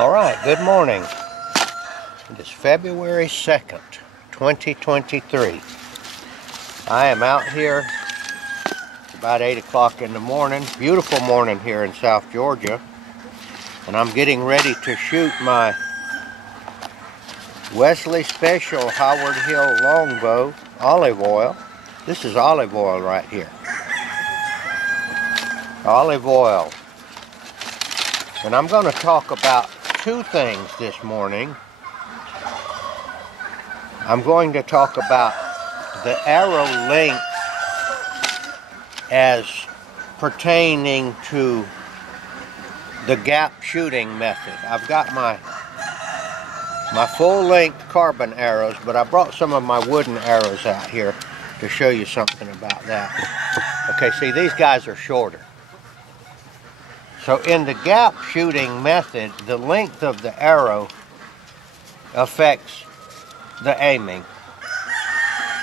Alright, good morning. It is February 2nd, 2023. I am out here about 8 o'clock in the morning. Beautiful morning here in South Georgia. And I'm getting ready to shoot my Wesley Special Howard Hill Longbow olive oil. This is olive oil right here. Olive oil. And I'm going to talk about two things this morning. I'm going to talk about the arrow length as pertaining to the gap shooting method. I've got my full length carbon arrows, but I brought some of my wooden arrows out here to show you something about that. Okay, see, these guys are shorter. So in the gap shooting method, the length of the arrow affects the aiming.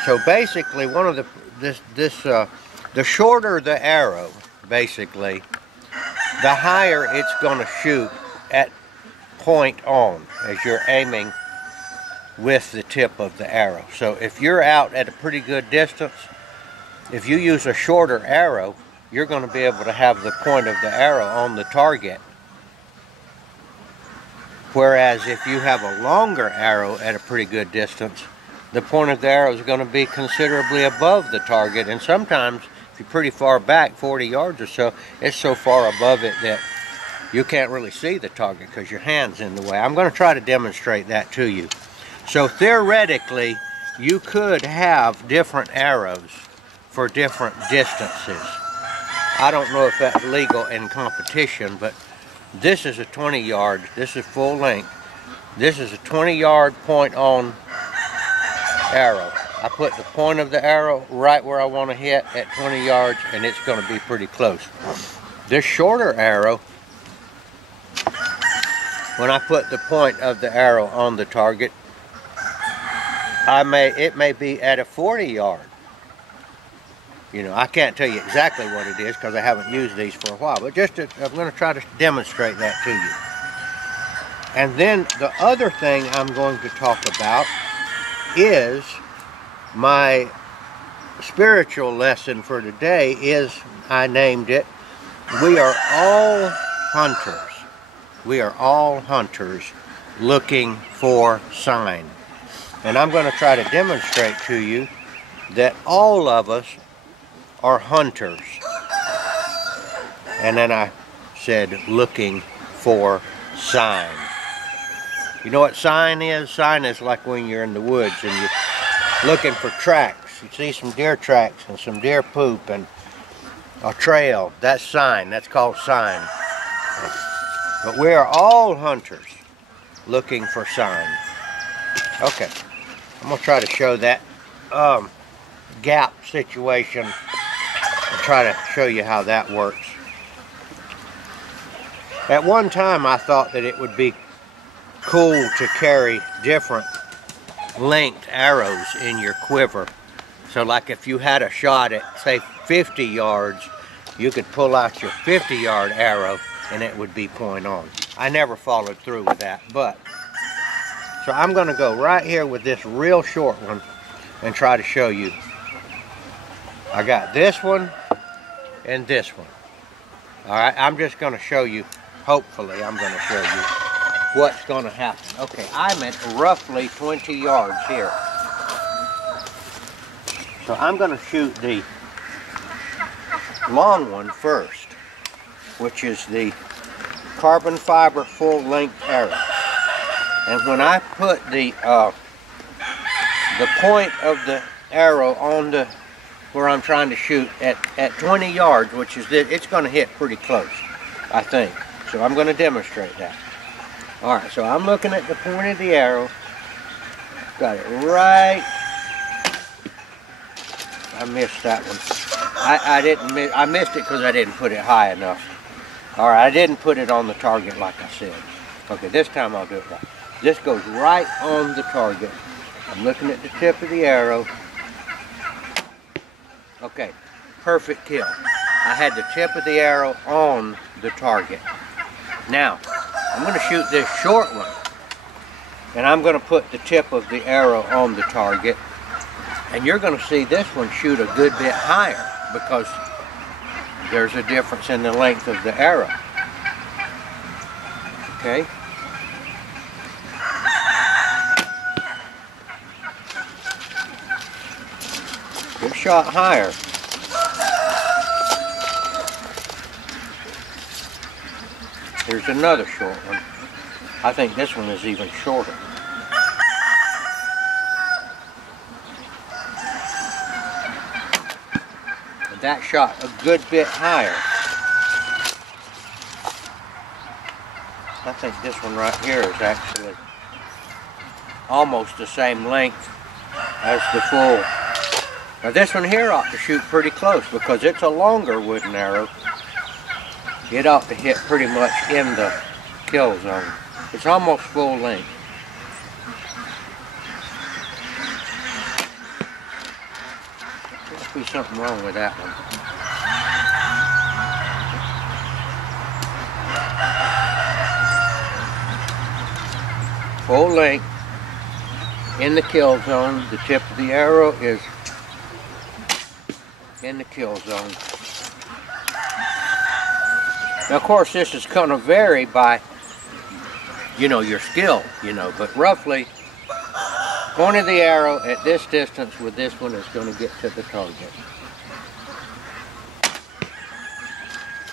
So basically, the shorter the arrow, basically, the higher it's going to shoot at point on as you're aiming with the tip of the arrow. So if you're out at a pretty good distance, if you use a shorter arrow, you're going to be able to have the point of the arrow on the target. Whereas if you have a longer arrow at a pretty good distance, the point of the arrow is going to be considerably above the target. And sometimes, if you're pretty far back, 40 yards or so, it's so far above it that you can't really see the target because your hand's in the way. I'm going to try to demonstrate that to you. So theoretically, you could have different arrows for different distances. I don't know if that's legal in competition, but this is a 20 yard, this is full length. This is a 20-yard point on arrow. I put the point of the arrow right where I want to hit at 20 yards, and it's going to be pretty close. This shorter arrow, when I put the point of the arrow on the target, it may be at a 40 yard. You know, I can't tell you exactly what it is because I haven't used these for a while, but I'm going to try to demonstrate that to you. And then the other thing I'm going to talk about is my spiritual lesson for today is, I named it, we are all hunters. We are all hunters looking for sign. And I'm going to try to demonstrate to you that all of us are hunters. And then I said looking for sign. You know what sign is? Sign is like when you're in the woods and you're looking for tracks. You see some deer tracks and some deer poop and a trail. That's sign. That's called sign. But we are all hunters looking for sign. Okay, I'm going to try to show that gap situation and try to show you how that works. At one time I thought that it would be cool to carry different length arrows in your quiver. So like if you had a shot at say 50 yards, you could pull out your 50-yard arrow and it would be point on. I never followed through with that, but so I'm going to go right here with this real short one and try to show you. I got this one and this one. Alright, I'm just going to show you, hopefully I'm going to show you what's going to happen. Okay, I'm at roughly 20 yards here. So I'm going to shoot the long one first, which is the carbon fiber full length arrow. And when I put the point of the arrow on the where I'm trying to shoot at 20 yards, which is this, it's going to hit pretty close, I think. So I'm going to demonstrate that. Alright, so I'm looking at the point of the arrow. Got it right. I missed that one. I missed it because I didn't put it high enough. Alright, I didn't put it on the target like I said. Okay, this time I'll do it right. This goes right on the target. I'm looking at the tip of the arrow. Okay, perfect kill. I had the tip of the arrow on the target. Now, I'm going to shoot this short one. And I'm going to put the tip of the arrow on the target. And you're going to see this one shoot a good bit higher because there's a difference in the length of the arrow. Okay? Good shot higher. Here's another short one. I think this one is even shorter. And that shot a good bit higher. I think this one right here is actually almost the same length as the full. Now this one here ought to shoot pretty close because it's a longer wooden arrow. It ought to hit pretty much in the kill zone. It's almost full length. Must be something wrong with that one. Full length in the kill zone. The tip of the arrow is in the kill zone. Now, of course, this is going to vary by, your skill, but roughly, point of the arrow at this distance with this one is going to get to the target.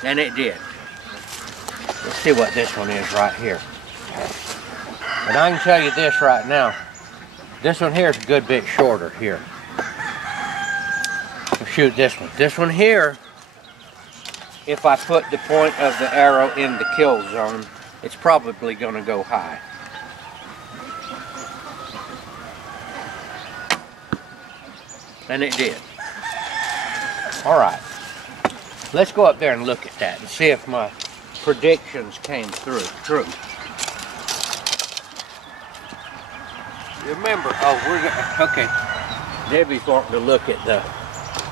And it did. Let's see what this one is right here. And I can tell you this right now. This one here is a good bit shorter here. We'll shoot this one. This one here, if I put the point of the arrow in the kill zone, it's probably going to go high. And it did. All right. Let's go up there and look at that and see if my predictions came true. Remember, okay. Debbie's wanting to look at the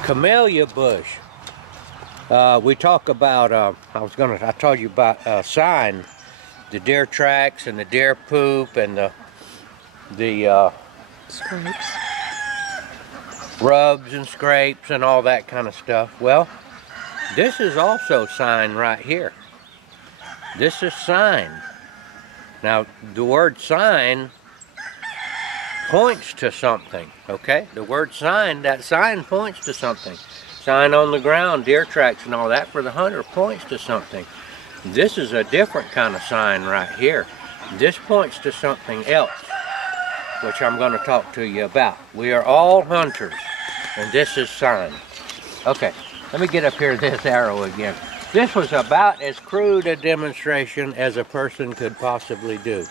camellia bush. We talk about, I told you about sign, the deer tracks and the deer poop and the scrapes, rubs and scrapes and all that kind of stuff. Well, this is also sign right here. This is sign. Now, the word sign points to something, okay? The word sign, that sign points to something. Sign on the ground, deer tracks and all that for the hunter points to something. This is a different kind of sign right here. This points to something else, which I'm going to talk to you about. We are all hunters, and this is sign. Okay, let me get up here this arrow again. This was about as crude a demonstration as a person could possibly do.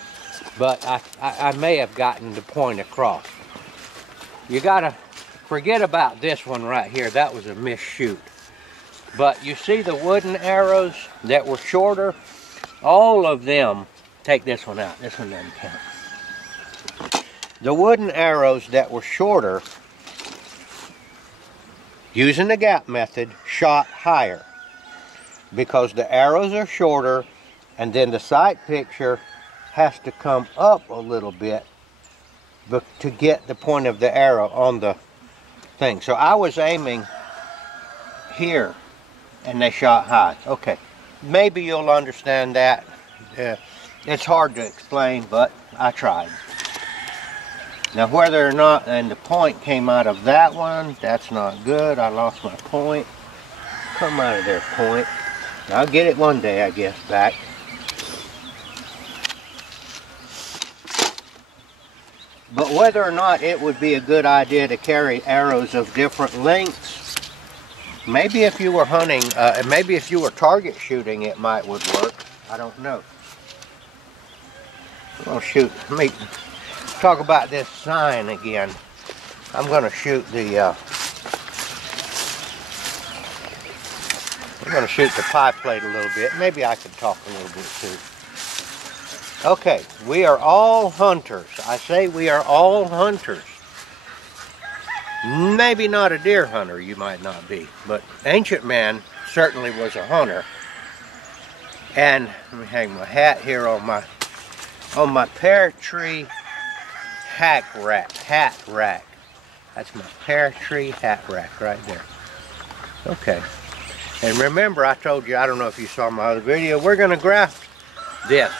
But I may have gotten the point across. You gotta forget about this one right here. That was a missed shoot. But you see the wooden arrows that were shorter? All of them, take this one out. This one doesn't count. The wooden arrows that were shorter, using the gap method, shot higher. Because the arrows are shorter, and then the sight picture has to come up a little bit to get the point of the arrow on the thing. So I was aiming here and they shot high. Okay, maybe you'll understand that. It's hard to explain, but I tried. Now whether or not, and the point came out of that one, that's not good. I lost my point. Come out of there, point. I'll get it one day, I guess, back. But whether or not it would be a good idea to carry arrows of different lengths, maybe if you were hunting, maybe if you were target shooting, it might would work. I don't know. I'm going to shoot. Let me talk about this sign again. I'm going to shoot the pie plate a little bit. Maybe I could talk a little bit too. Okay, we are all hunters. I say we are all hunters. Maybe not a deer hunter, you might not be, but ancient man certainly was a hunter. And let me hang my hat here on my pear tree hat rack. That's my pear tree hat rack right there. Okay. And remember, I told you, I don't know if you saw my other video, we're going to graft this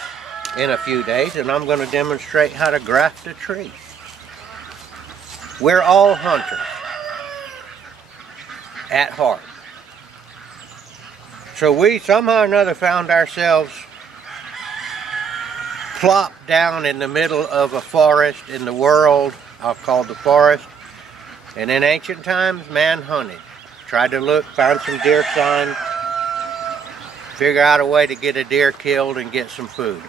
in a few days, and I'm going to demonstrate how to graft a tree. We're all hunters at heart. So we somehow or another found ourselves plopped down in the middle of a forest in the world, I'll call the forest. And in ancient times, man hunted. Tried to look, find some deer sign, figure out a way to get a deer killed and get some food.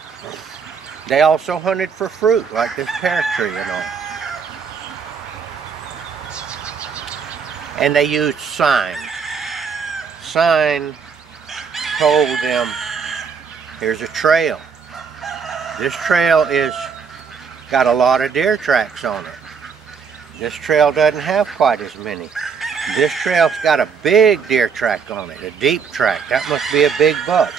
They also hunted for fruit, like this pear tree and all. And they used sign. Sign told them, here's a trail. This trail is got a lot of deer tracks on it. This trail doesn't have quite as many. This trail's got a big deer track on it, a deep track. That must be a big buck.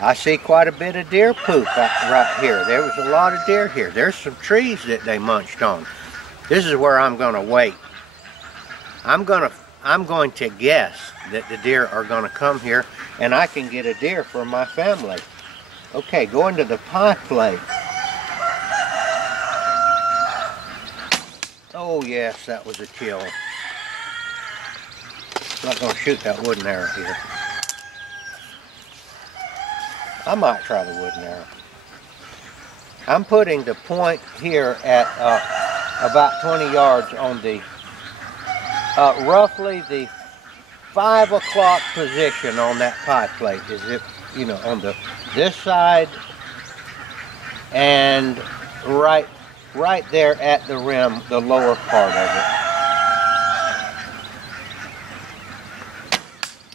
I see quite a bit of deer poop right here. There was a lot of deer here. There's some trees that they munched on. This is where I'm going to wait. I'm going to guess that the deer are going to come here, and I can get a deer for my family. Okay, going to the pie plate. Oh yes, that was a kill. I'm not going to shoot that wooden arrow here. I might try the wooden arrow. I'm putting the point here at about 20 yards on the, roughly the 5 o'clock position on that pie plate. Is it, you know, on this side and right there at the rim, the lower part of it.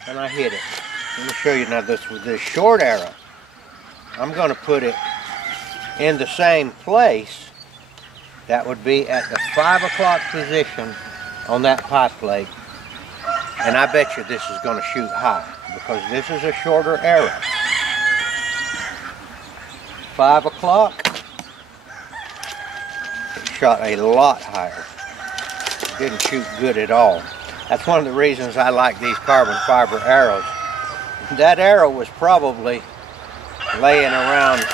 And I hit it. Let me show you now this with this short arrow. I'm going to put it in the same place. That would be at the 5 o'clock position on that pie plate. And I bet you this is going to shoot high because this is a shorter arrow. 5 o'clock. It shot a lot higher. It didn't shoot good at all. That's one of the reasons I like these carbon fiber arrows. That arrow was probably laying around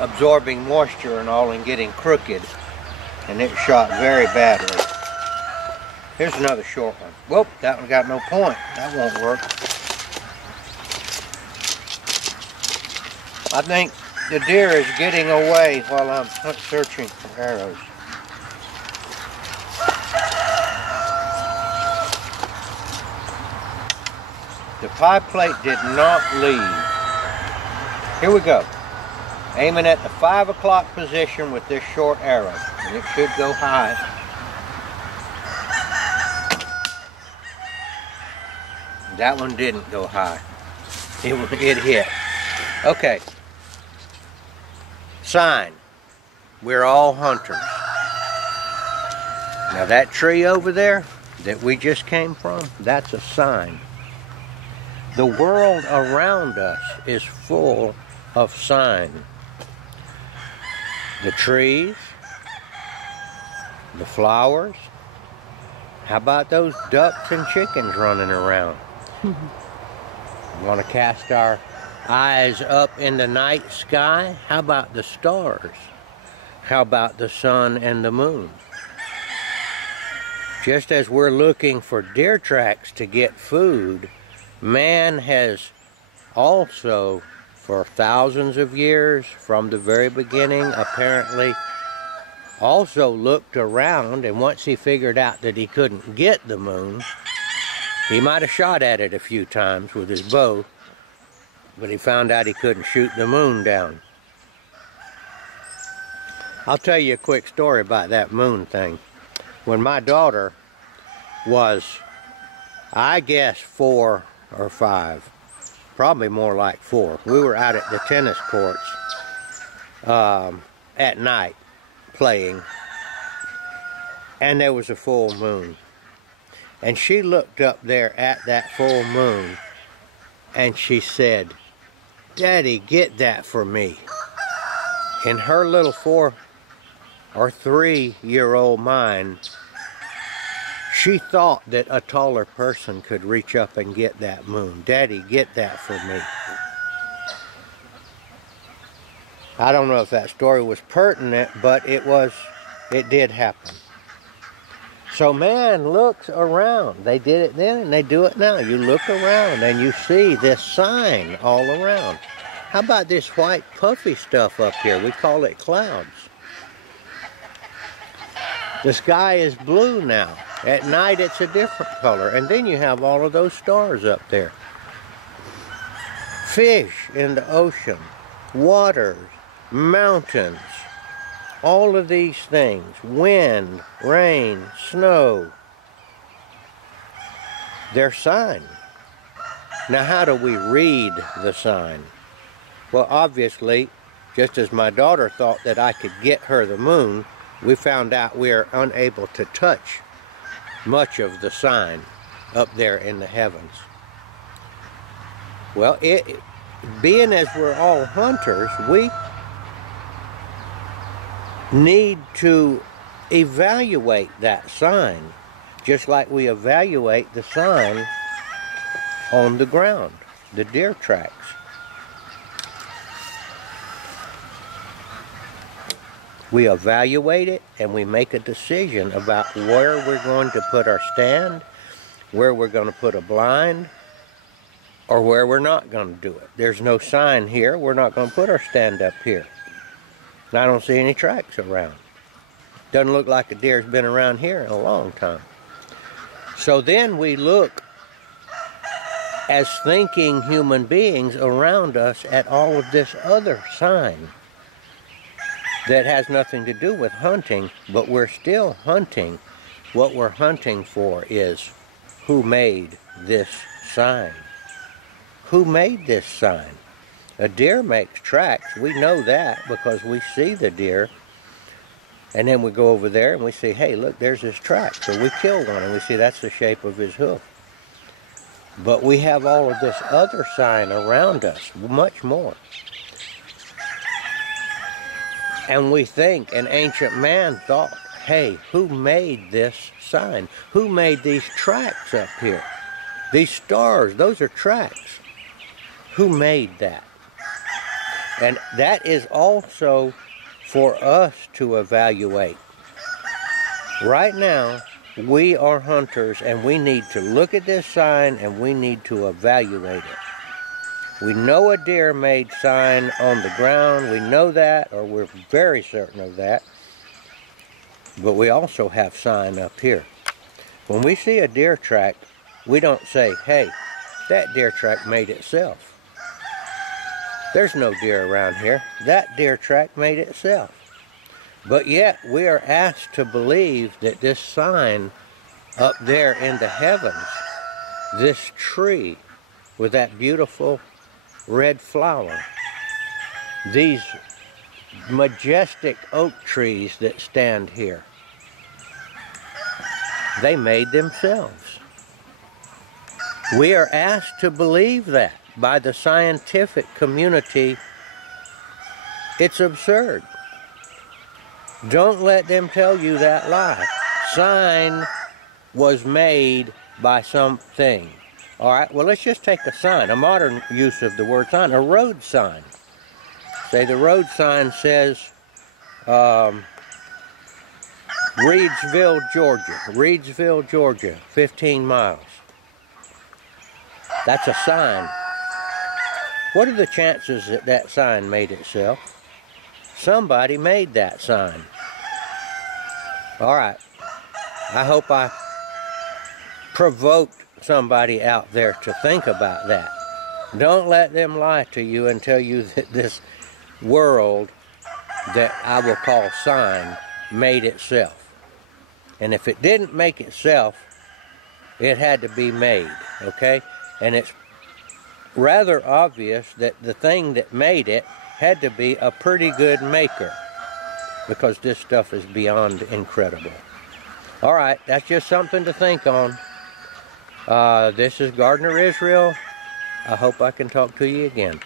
absorbing moisture and all and getting crooked, and it shot very badly. Here's another short one. Whoop, that one got no point. That won't work. I think the deer is getting away while I'm searching for arrows. The pie plate did not leave. Here we go. Aiming at the 5 o'clock position with this short arrow. And it should go high. That one didn't go high. It hit. Okay. Sign. We're all hunters. Now that tree over there that we just came from, that's a sign. The world around us is full of sign. The trees, the flowers. How about those ducks and chickens running around? We want to cast our eyes up in the night sky. How about the stars? How about the sun and the moon? Just as we're looking for deer tracks to get food, man has also, for thousands of years, from the very beginning, apparently also looked around, and once he figured out that he couldn't get the moon, he might have shot at it a few times with his bow, but he found out he couldn't shoot the moon down. I'll tell you a quick story about that moon thing. When my daughter was, I guess, 4 or 5, probably more like 4. We were out at the tennis courts at night playing, and there was a full moon. And she looked up there at that full moon, and she said, Daddy, get that for me. In her little 4 or 3-year-old mind, she thought that a taller person could reach up and get that moon. Daddy, get that for me. I don't know if that story was pertinent, but it did happen. So man looks around. They did it then and they do it now. You look around and you see this sign all around. How about this white puffy stuff up here? We call it clouds. The sky is blue now. At night it's a different color. And then you have all of those stars up there. Fish in the ocean, waters, mountains, all of these things, wind, rain, snow, they're signs. Now how do we read the sign? Well, obviously, just as my daughter thought that I could get her the moon, we found out we are unable to touch much of the sign up there in the heavens. Well, being as we're all hunters, we need to evaluate that sign just like we evaluate the sign on the ground, the deer tracks. We evaluate it and we make a decision about where we're going to put our stand, where we're going to put a blind, or where we're not going to do it. There's no sign here. We're not going to put our stand up here. And I don't see any tracks around. Doesn't look like a deer's been around here in a long time. So then we look as thinking human beings around us at all of this other sign that has nothing to do with hunting, but we're still hunting. What we're hunting for is who made this sign? Who made this sign? A deer makes tracks. We know that because we see the deer. And then we go over there and we see, hey, look, there's his track. So we kill one and we see that's the shape of his hoof. But we have all of this other sign around us, much more. And we think an ancient man thought, hey, who made this sign? Who made these tracks up here? These stars, those are tracks. Who made that? And that is also for us to evaluate. Right now, we are hunters and we need to look at this sign and we need to evaluate it. We know a deer made sign on the ground. We know that, or we're very certain of that. But we also have sign up here. When we see a deer track, we don't say, hey, that deer track made itself. There's no deer around here. That deer track made itself. But yet we are asked to believe that this sign up there in the heavens, this tree with that beautiful red flower, these majestic oak trees that stand here, they made themselves. We are asked to believe that by the scientific community. It's absurd. Don't let them tell you that lie. Sign was made by something. All right, well, let's just take a sign, a modern use of the word sign, a road sign. Say the road sign says Reedsville, Georgia, 15 miles. That's a sign. What are the chances that that sign made itself? Somebody made that sign. All right. I hope I provoked somebody out there to think about that. Don't let them lie to you and tell you that this world that I will call sign made itself. And if it didn't make itself, it had to be made, okay? And it's rather obvious that the thing that made it had to be a pretty good maker, because this stuff is beyond incredible. All right, that's just something to think on. This is Gardner Israel. I hope I can talk to you again.